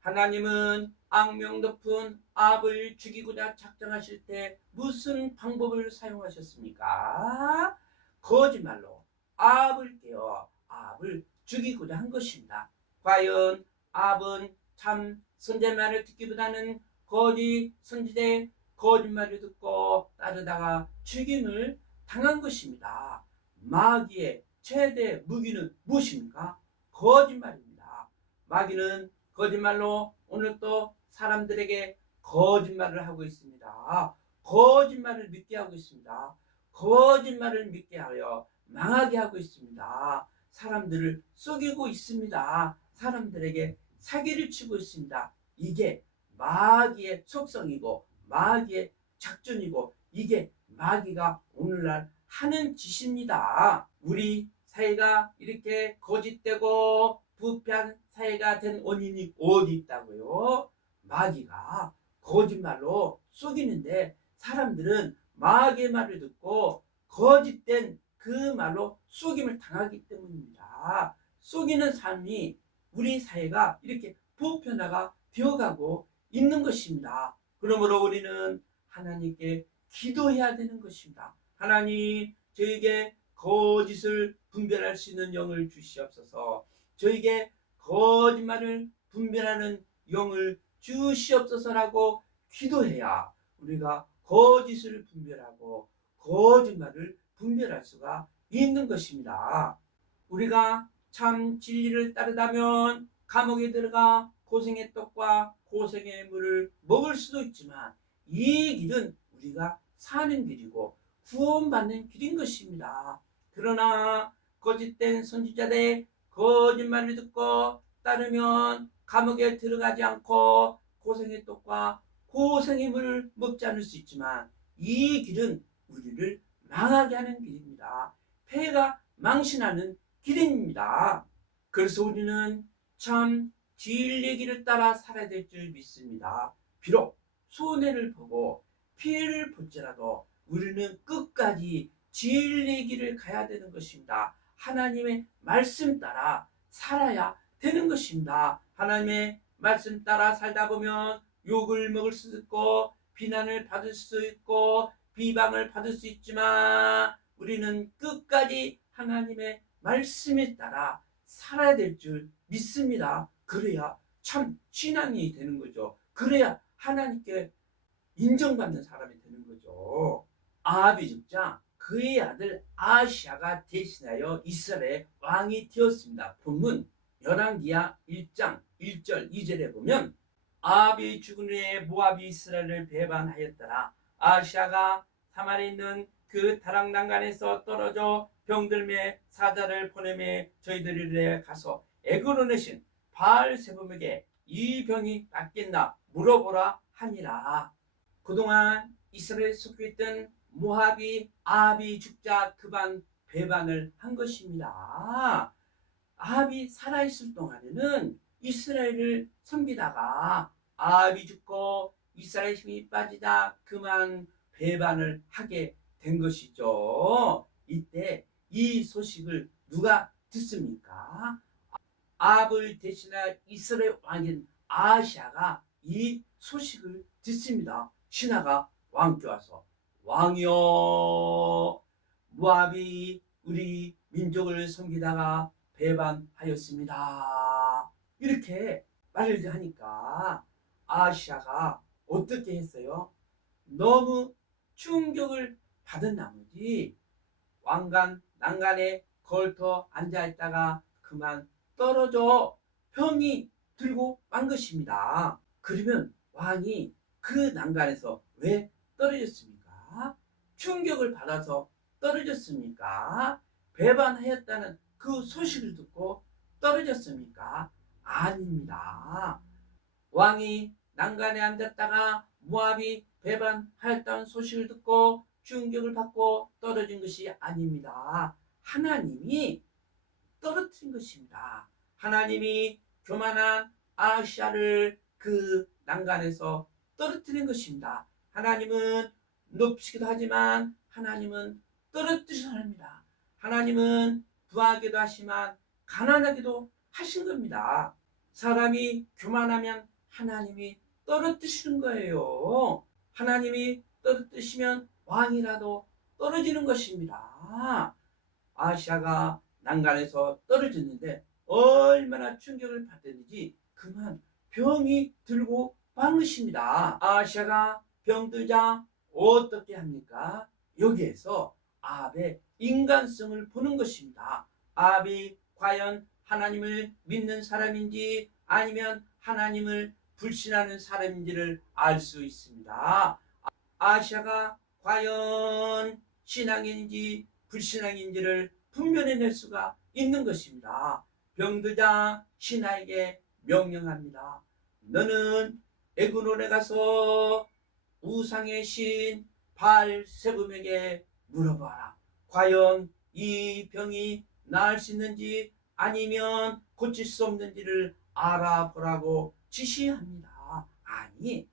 하나님은 악명 높은 아합을 죽이고자 작정하실 때 무슨 방법을 사용하셨습니까? 거짓말로 아합을 깨워 아합을 죽이고자 한 것입니다. 과연 아합은 참 선지자의 말을 듣기보다는 거짓 선지자의 거짓말을 듣고 따르다가 죽임을 당한 것입니다. 마귀의 최대 무기는 무엇입니까? 거짓말입니다. 마귀는 거짓말로 오늘 또 사람들에게 거짓말을 하고 있습니다. 거짓말을 믿게 하고 있습니다. 거짓말을 믿게 하여 망하게 하고 있습니다. 사람들을 속이고 있습니다. 사람들에게 사기를 치고 있습니다. 이게 마귀의 속성이고 마귀의 작전이고 이게 마귀가 오늘날 하는 짓입니다. 우리 사회가 이렇게 거짓되고 부패한 사회가 된 원인이 어디 있다고요? 마귀가 거짓말로 속이는데 사람들은 마귀의 말을 듣고 거짓된 그 말로 속임을 당하기 때문입니다. 속이는 삶이 우리 사회가 이렇게 보편화가 되어가고 있는 것입니다. 그러므로 우리는 하나님께 기도해야 되는 것입니다. 하나님, 저에게 거짓을 분별할 수 있는 영을 주시옵소서. 저에게 거짓말을 분별하는 영을 주시옵소서라고 기도해야 우리가 거짓을 분별하고 거짓말을 분별할 수가 있는 것입니다. 우리가 참 진리를 따르다면 감옥에 들어가 고생의 떡과 고생의 물을 먹을 수도 있지만 이 길은 우리가 사는 길이고 구원받는 길인 것입니다. 그러나 거짓된 선지자들의 거짓말을 듣고 따르면 감옥에 들어가지 않고 고생의 떡과 고생의 물을 먹지 않을 수 있지만 이 길은 우리를 망하게 하는 길입니다. 폐가 망신하는 길입니다. 그래서 우리는 참 진리의 길을 따라 살아야 될 줄 믿습니다. 비록 손해를 보고 피해를 볼지라도 우리는 끝까지 진리의 길을 가야 되는 것입니다. 하나님의 말씀 따라 살아야 되는 것입니다. 하나님의 말씀 따라 살다 보면 욕을 먹을 수 있고 비난을 받을 수 있고 비방을 받을 수 있지만 우리는 끝까지 하나님의 말씀에 따라 살아야 될 줄 믿습니다. 그래야 참 신앙이 되는 거죠. 그래야 하나님께 인정받는 사람이 되는 거죠. 아합이 죽자 그의 아들 아시아가 대신하여 이스라엘의 왕이 되었습니다. 본문 열왕기하 1장 1절 2절에 보면 아합이 죽은 후에 모압이 이스라엘을 배반하였더라. 아시아가 사마리아에 있는 그 다락 난간에서 떨어져 병들매 사자를 보내매 저희들이 가서 에그로내신 바알세봄에게 이 병이 낫겠나 물어보라 하니라. 그동안 이스라엘에 속해 있던 모압이 아합이 죽자 그만 배반을 한 것입니다. 아합이 살아있을 동안에는 이스라엘을 섬기다가 아합이 죽고 이스라엘 힘이 빠지다 그만 배반을 하게 된 것이죠. 이때 이 소식을 누가 듣습니까? 아합을 대신할 이스라엘 왕인 아시아가 이 소식을 듣습니다. 신하가 왕께 와서 왕이여, 모압이 우리 민족을 섬기다가 배반하였습니다. 이렇게 말을 하니까 아시아가 어떻게 했어요? 너무 충격을 받은 나머지 왕관 난간에 걸터 앉아있다가 그만 떨어져 병이 들고 만 것입니다. 그러면 왕이 그 난간에서 왜 떨어졌습니까? 충격을 받아서 떨어졌습니까? 배반하였다는 그 소식을 듣고 떨어졌습니까? 아닙니다. 왕이 난간에 앉았다가 모압이 배반하였다는 소식을 듣고 충격을 받고 떨어진 것이 아닙니다. 하나님이 떨어뜨린 것입니다. 하나님이 교만한 아시아를 그 난간에서 떨어뜨린 것입니다. 하나님은 높이기도 하지만 하나님은 떨어뜨리셔야 합니다. 하나님은 부하기도 하시지만 가난하기도 하신 겁니다. 사람이 교만하면 하나님이 떨어뜨리시는 거예요. 하나님이 떨어뜨리시면 왕이라도 떨어지는 것입니다. 아시아가 난간에서 떨어졌는데 얼마나 충격을 받았는지 그만 병이 들고 만 것입니다. 아시아가 병들자 어떻게 합니까? 여기에서 아합의 인간성을 보는 것입니다. 아합이 과연 하나님을 믿는 사람인지 아니면 하나님을 불신하는 사람인지를 알 수 있습니다. 아시아가 과연 신앙인인지 불신앙인지를 분별해낼 수가 있는 것입니다. 병들자 신하에게 명령합니다. 너는 에그론에 가서 우상의 신 바알세붐에게 물어봐라. 과연 이 병이 나을 수 있는지 아니면 고칠 수 없는지를 알아보라고 지시합니다. 아니,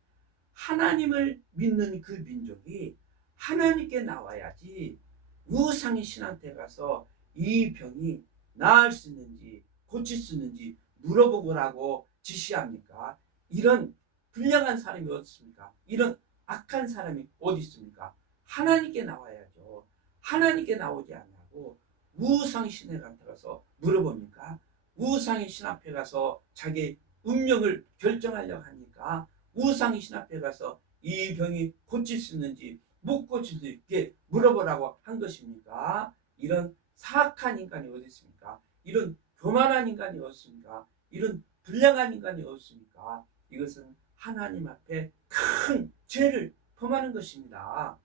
하나님을 믿는 그 민족이 하나님께 나와야지 우상의 신한테 가서 이 병이 나을 수 있는지 고칠 수 있는지 물어보고라고 지시합니까? 이런 불량한 사람이 어디 있습니까? 이런 악한 사람이 어디 있습니까? 하나님께 나와야죠. 하나님께 나오지 않냐고 우상의 신한테 가서 물어봅니까? 우상의 신 앞에 가서 자기 운명을 결정하려고 하니까 우상의 신 앞에 가서 이 병이 고칠 수 있는지 못 고칠 수 있게 물어보라고 한 것입니까? 이런 사악한 인간이 어디 있습니까? 이런 교만한 인간이 어디 있습니까? 이런 불량한 인간이 어디 있습니까? 이것은 하나님 앞에 큰 죄를 범하는 것입니다.